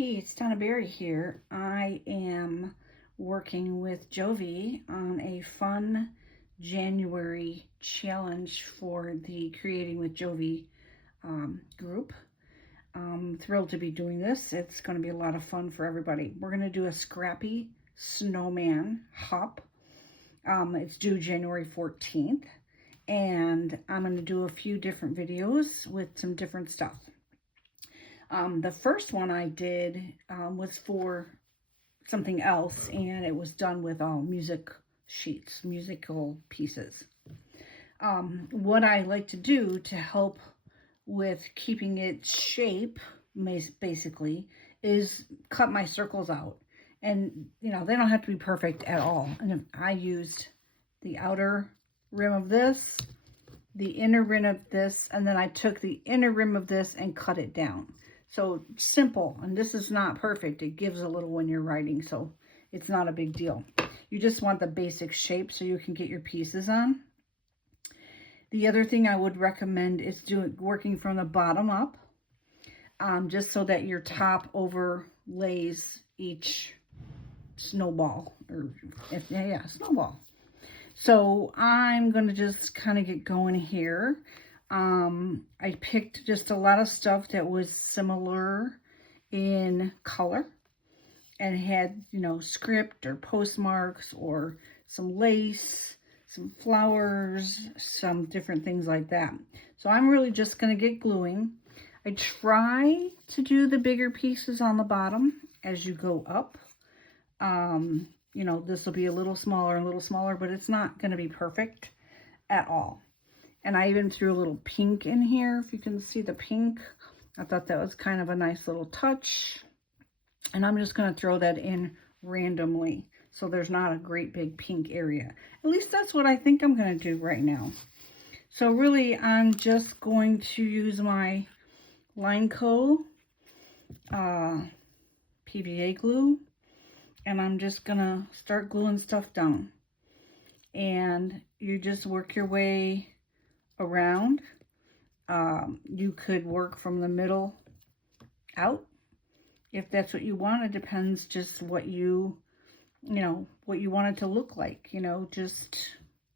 Hey, it's Donna Berry here. I am working with Jovi on a fun January challenge for the Creating with Jovi group. I'm thrilled to be doing this. It's going to be a lot of fun for everybody. We're going to do a Scrappy Snowman Hop. It's due January 14th, and I'm going to do a few different videos with some different stuff. The first one I did was for something else, and it was done with all music sheets, musical pieces. What I like to do to help with keeping its shape, basically, is cut my circles out. And, you know, they don't have to be perfect at all. And I used the outer rim of this, the inner rim of this, and then I took the inner rim of this and cut it down. So simple, and this is not perfect. It gives a little when you're writing, so it's not a big deal. You just want the basic shape so you can get your pieces on. The other thing I would recommend is working from the bottom up, just so that your top overlays each snowball, snowball. So I'm going to just kind of get going here. I picked just a lot of stuff that was similar in color and had, you know, script or postmarks or some lace, some flowers, some different things like that. So I'm really just going to get gluing. I try to do the bigger pieces on the bottom as you go up. You know, this will be a little smaller, but it's not going to be perfect at all. And I even threw a little pink in here, if you can see the pink. I thought that was kind of a nice little touch. And I'm just going to throw that in randomly, so there's not a great big pink area. At least that's what I think I'm going to do right now. So really, I'm just going to use my Lineco PVA glue. And I'm just going to start gluing stuff down. And you just work your way around. You could work from the middle out if that's what you want. It depends just what you want it to look like. You know, just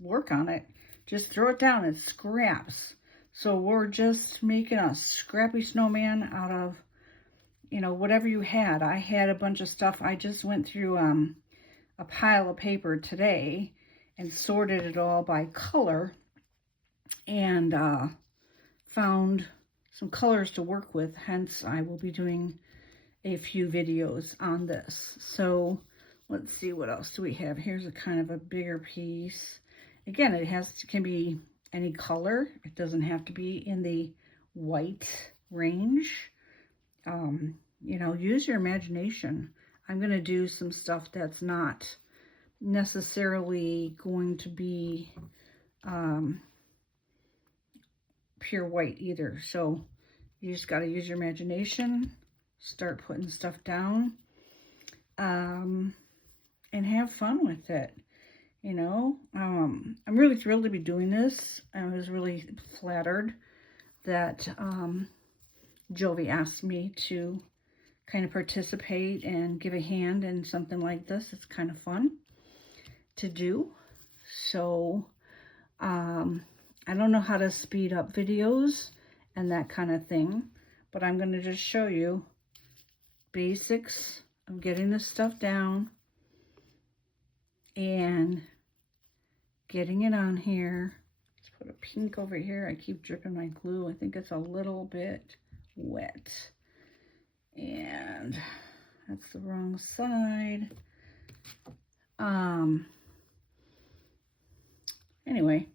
work on it. Just throw it down. It's scraps. So we're just making a scrappy snowman out of, you know, whatever you had. I had a bunch of stuff. I just went through a pile of paper today and sorted it all by color, and found some colors to work with. Hence, I will be doing a few videos on this. So let's see, what else do we have? Here's a kind of a bigger piece. Again, it can be any color. It doesn't have to be in the white range. You know, use your imagination. I'm going to do some stuff that's not necessarily going to be pure white either. So you just got to use your imagination, start putting stuff down, and have fun with it. You know, I'm really thrilled to be doing this. I was really flattered that Jovi asked me to kind of participate and give a hand in something like this. It's kind of fun to do. So I don't know how to speed up videos and that kind of thing, but I'm going to just show you basics of getting this stuff down and getting it on here. Let's put a pink over here. I keep dripping my glue. I think it's a little bit wet. And that's the wrong side. Anyway,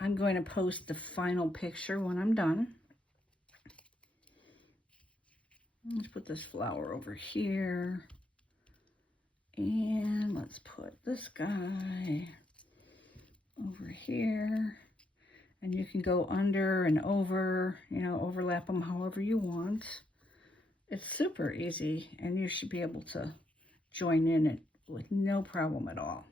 I'm going to post the final picture when I'm done. Let's put this flower over here. And let's put this guy over here. And you can go under and over, you know, overlap them however you want. It's super easy, and you should be able to join in it with no problem at all.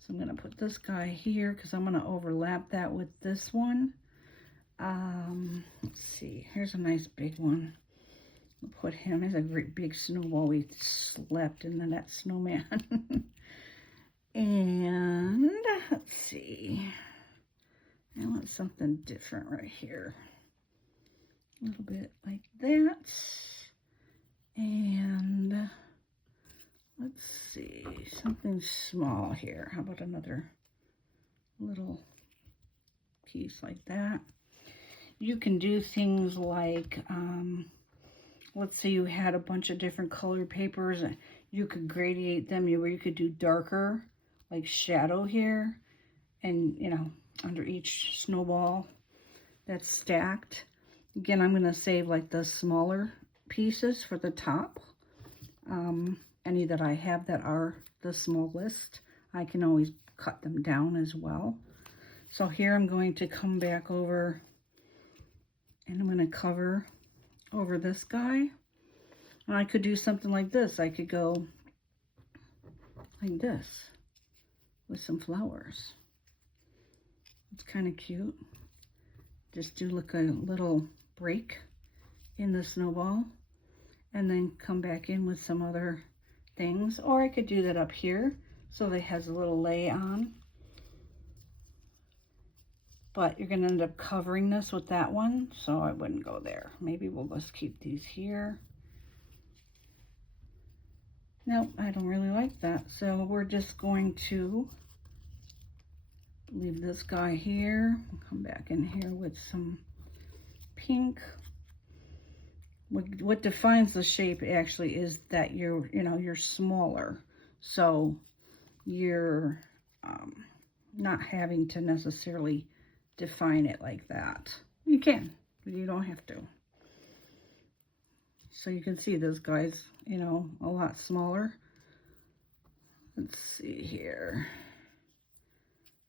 So I'm going to put this guy here because I'm going to overlap that with this one. Let's see, here's a nice big one. I'll put him as a great big snowball. We slept in that snowman. And let's see. I want something different right here. A little bit like that. And let's see, something small here. How about another little piece like that? You can do things like, let's say you had a bunch of different colored papers. You could gradiate them where you could do darker, like shadow here. And, you know, under each snowball that's stacked. Again, I'm going to save like the smaller pieces for the top. Any that I have that are the smallest, I can always cut them down as well. So here I'm going to come back over and I'm going to cover over this guy. And I could do something like this. I could go like this with some flowers. It's kind of cute. Just do like a little break in the snowball and then come back in with some other things. Or I could do that up here so that it has a little lay on. But you're going to end up covering this with that one, so I wouldn't go there. Maybe we'll just keep these here. Nope, I don't really like that. So we're just going to leave this guy here. Come back in here with some pink. What defines the shape actually is that you're smaller. So you're not having to necessarily define it like that. You can, but you don't have to. So you can see this guy's, a lot smaller. Let's see here.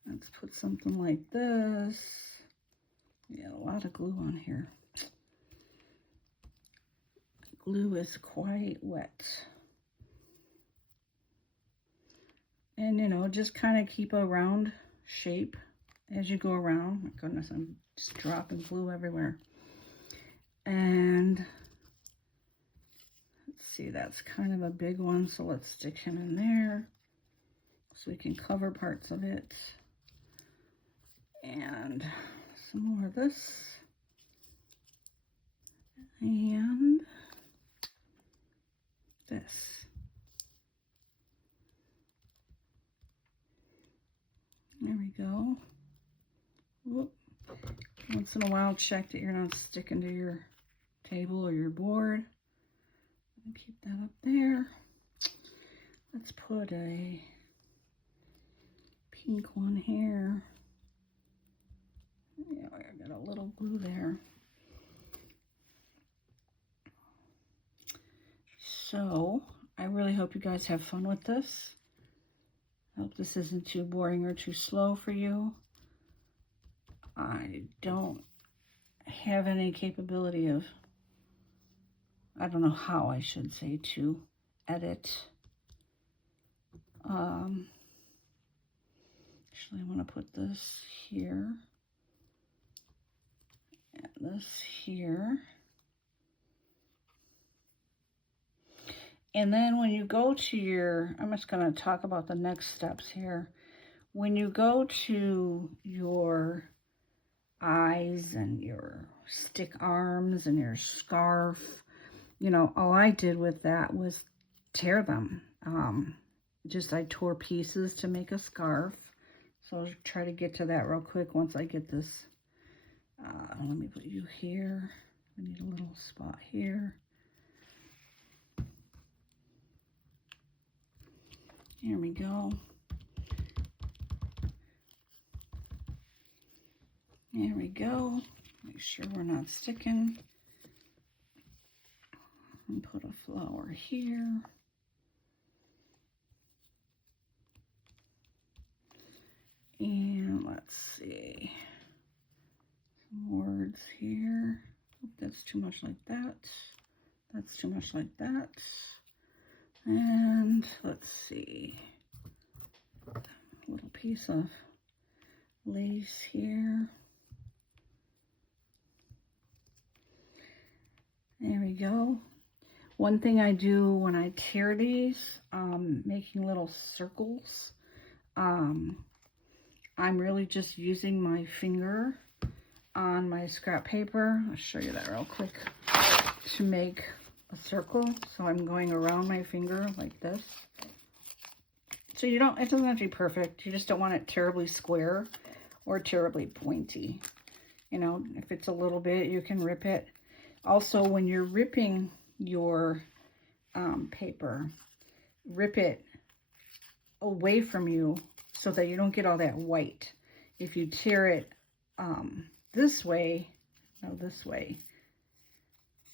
Let's put something like this. Yeah, a lot of glue on here. Glue is quite wet. And, just kind of keep a round shape as you go around. My goodness, I'm just dropping glue everywhere. And let's see, that's kind of a big one, so let's stick him in there so we can cover parts of it. And some more of this. And this. There we go. Whoop. Once in a while, check that you're not sticking to your table or your board. Keep that up there. Let's put a pink one here. Yeah, I got a little glue there. So, I really hope you guys have fun with this. I hope this isn't too boring or too slow for you. I don't have any capability of, I don't know how I should say, to edit. Actually, I want to put this here and this here. And then when you go to your, I'm just going to talk about the next steps here. When you go to your eyes and your stick arms and your scarf, all I did with that was tear them. I tore pieces to make a scarf. So I'll try to get to that real quick once I get this. Let me put you here. I need a little spot here. Here we go. There we go. Make sure we're not sticking. And put a flower here. And let's see. Some words here. That's too much like that. That's too much like that. And let's see. A little piece of lace here. There we go. One thing I do when I tear these, making little circles, I'm really just using my finger on my scrap paper. I'll show you that real quick, to make a circle. So I'm going around my finger like this. So it doesn't have to be perfect. You just don't want it terribly square or terribly pointy. You know, if it's a little bit, you can rip it. Also, when you're ripping your paper, rip it away from you so that you don't get all that white. If you tear it this way,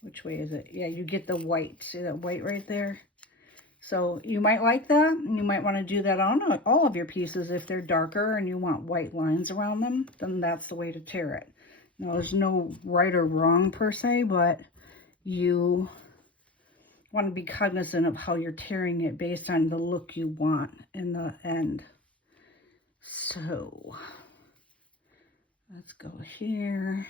which way is it? Yeah, you get the white. See that white right there? So you might like that, and you might want to do that on all of your pieces. If they're darker and you want white lines around them, then that's the way to tear it. Now, there's no right or wrong per se, but you want to be cognizant of how you're tearing it based on the look you want in the end. So let's go here.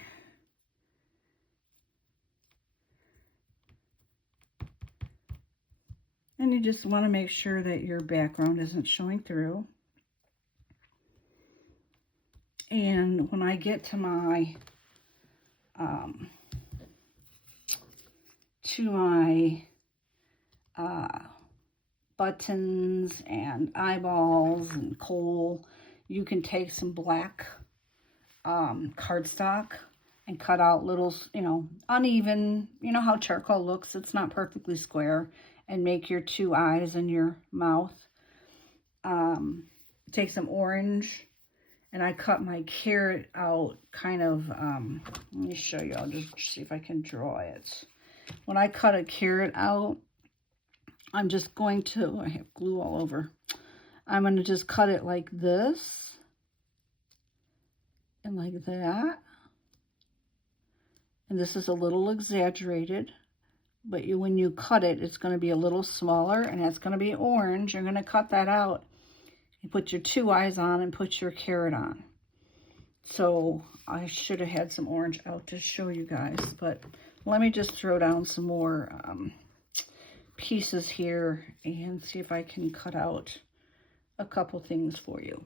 And you just want to make sure that your background isn't showing through. And when I get to my buttons and eyeballs and coal, you can take some black cardstock and cut out little, uneven, how charcoal looks. It's not perfectly square, and make your two eyes and your mouth. Take some orange, and I cut my carrot out kind of, let me show you. I'll just see if I can draw it. When I cut a carrot out, I'm just going to, I have glue all over. I'm going to just cut it like this and like that. And this is a little exaggerated, but when you cut it, it's going to be a little smaller, and it's going to be orange. You're going to cut that out. You put your two eyes on and put your carrot on. So I should have had some orange out to show you guys, but let me just throw down some more pieces here and see if I can cut out a couple things for you.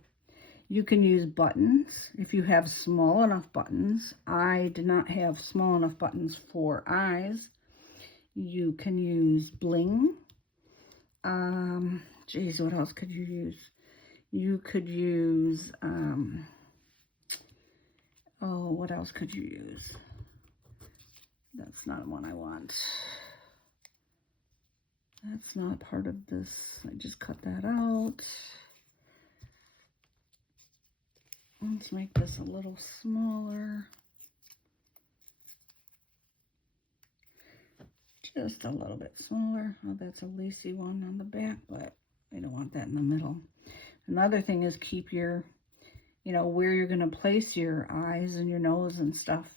You can use buttons if you have small enough buttons. I did not have small enough buttons for eyes. You can use bling. Geez, what else could you use? You could use, what else could you use? That's not one I want. That's not part of this. I just cut that out. Let's make this a little smaller. Just a little bit smaller. Oh, that's a lacy one on the back, but I don't want that in the middle. Another thing is keep your, where you're going to place your eyes and your nose and stuff.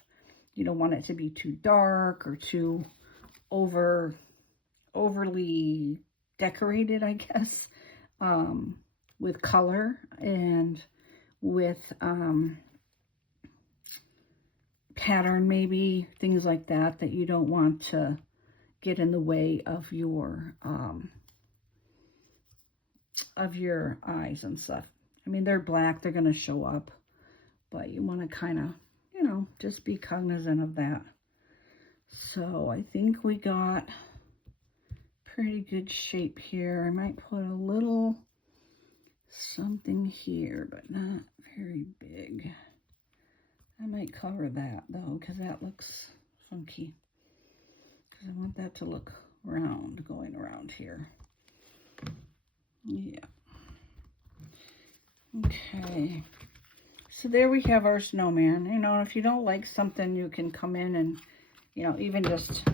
You don't want it to be too dark or too overly decorated, I guess, with color and with pattern, maybe, things like that, that you don't want to get in the way of your eyes and stuff. I mean, they're black, they're going to show up, but you want to kind of, just be cognizant of that. So I think we got pretty good shape here. I might put a little something here, but not very big. I might cover that though, because that looks funky. Because I want that to look round, going around here. Yeah. Okay. So there we have our snowman. If you don't like something, you can come in and, even just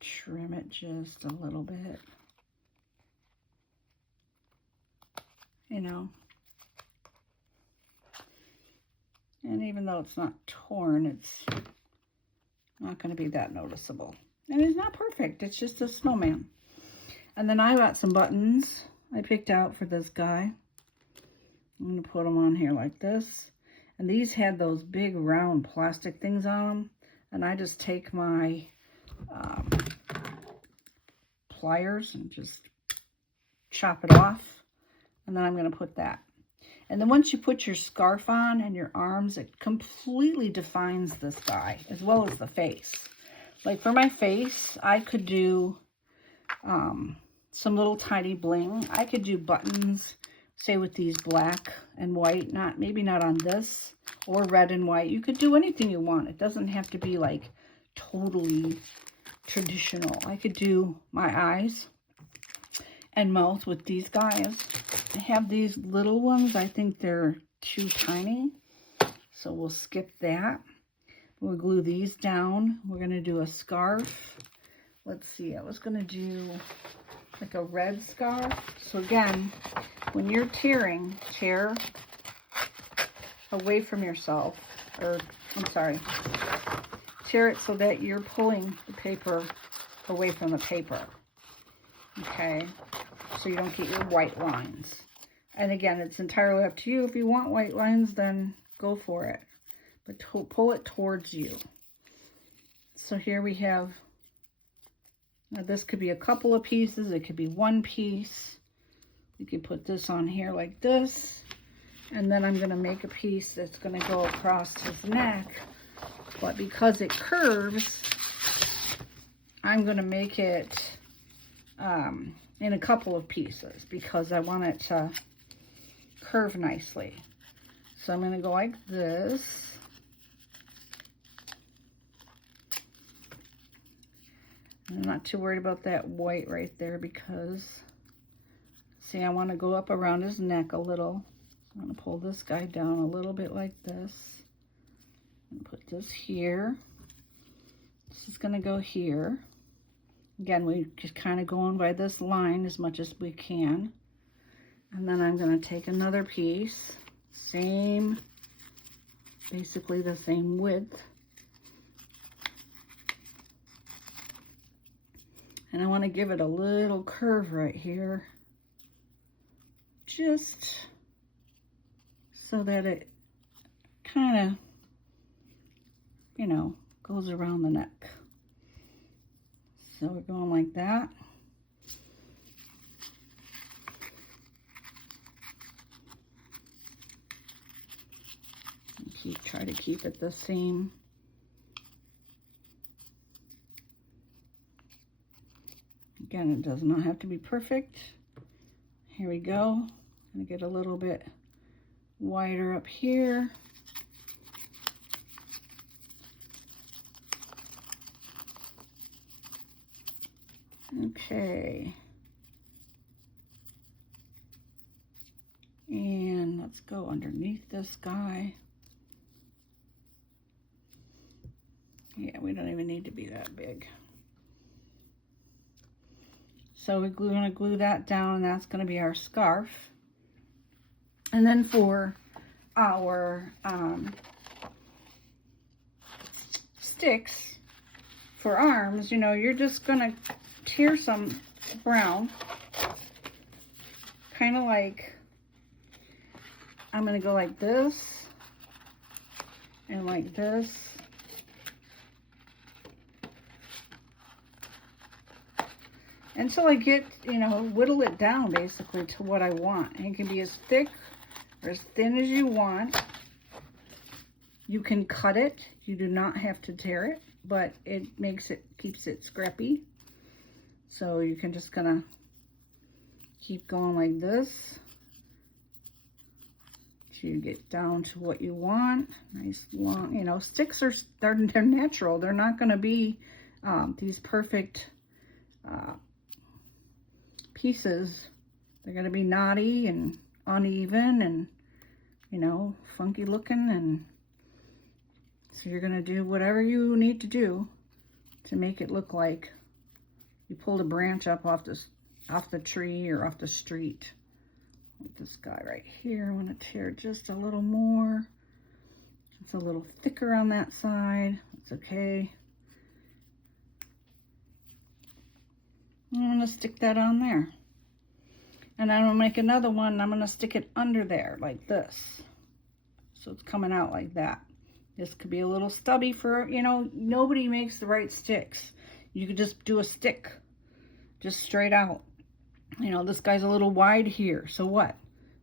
trim it just a little bit. And even though it's not torn, it's not going to be that noticeable. And it's not perfect. It's just a snowman. And then I got some buttons I picked out for this guy. I'm going to put them on here like this. And these had those big round plastic things on them. And I just take my pliers and just chop it off. And then I'm going to put that. And then once you put your scarf on and your arms, it completely defines this guy, as well as the face. Like for my face, I could do some little tiny bling. I could do buttons, say with these black and white, maybe not on this, or red and white. You could do anything you want. It doesn't have to be like totally traditional. I could do my eyes and mouth with these guys. I have these little ones. I think they're too tiny, so we'll skip that. We'll glue these down. We're going to do a scarf. Let's see, I was going to do like a red scarf. So again, when you're tearing, tear away from yourself, or I'm sorry, tear it so that you're pulling the paper away from the paper, okay, so you don't get your white lines. And again, it's entirely up to you. If you want white lines, then go for it, but pull it towards you. So here we have, now this could be a couple of pieces, it could be one piece. You could put this on here like this, and then I'm going to make a piece that's going to go across his neck. But because it curves, I'm going to make it in a couple of pieces because I want it to curve nicely. So I'm going to go like this. I'm not too worried about that white right there because, see, I want to go up around his neck a little. I'm going to pull this guy down a little bit like this. And put this here. This is going to go here. Again, we're just kind of going by this line as much as we can. And then I'm going to take another piece, same, basically the same width. And I want to give it a little curve right here, just so that it kind of, you know, goes around the neck. So we're going like that. And try to keep it the same. Again, it does not have to be perfect. Here we go. I'm gonna get a little bit wider up here. Okay. And let's go underneath this guy. Yeah, we don't even need to be that big. So we're going to glue that down, and that's going to be our scarf. And then for our sticks for arms, you know, you're just going to tear some brown, kind of like, I'm going to go like this and like this. Until I get, you know, whittle it down basically to what I want. And it can be as thick or as thin as you want. You can cut it. You do not have to tear it, but it keeps it scrappy. So you can just kind of keep going like this till you get down to what you want. Nice long, you know, sticks they're natural. They're not going to be these perfect pieces. They're going to be knotty and uneven and, you know, funky looking, and so you're going to do whatever you need to do to make it look like you pulled a branch up off the tree or off the street. Like this guy right here, I want to tear just a little more. It's a little thicker on that side. It's okay. I'm going to stick that on there. And I'm going to make another one, and I'm going to stick it under there like this. So it's coming out like that. This could be a little stubby for, you know, nobody makes the right sticks. You could just do a stick just straight out. You know, this guy's a little wide here, so what?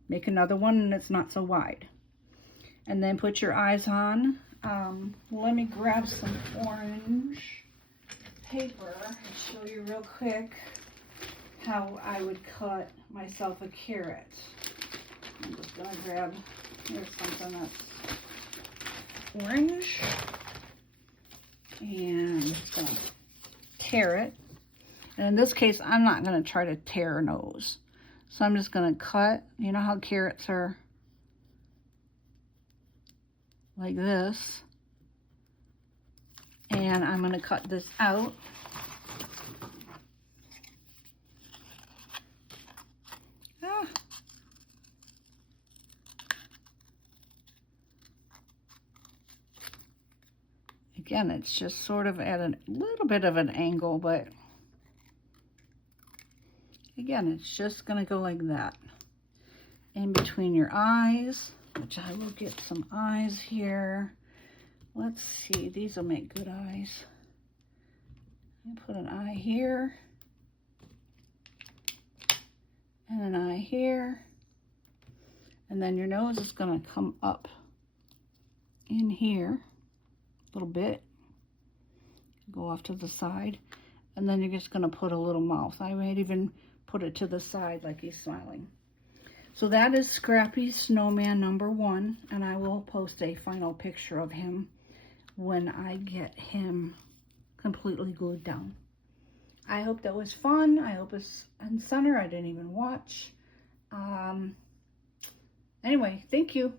Make another one and it's not so wide. And then put your eyes on. Let me grab some orange paper and show you real quick how I would cut myself a carrot. I'm just gonna grab, here's something that's orange, and just gonna tear it. And in this case, I'm not gonna try to tear a nose. So I'm just gonna cut, you know how carrots are like this. And I'm gonna cut this out. Again, it's just sort of at a little bit of an angle, but again, it's just going to go like that. In between your eyes, which I will get some eyes here. Let's see, these will make good eyes. I put an eye here, and an eye here, and then your nose is going to come up in here a little bit, go off to the side, and then you're just going to put a little mouth. I might even put it to the side like he's smiling. So that is Scrappy Snowman #1, and I will post a final picture of him when I get him completely glued down. I hope that was fun. I hope it's in center. I didn't even watch. Anyway, thank you.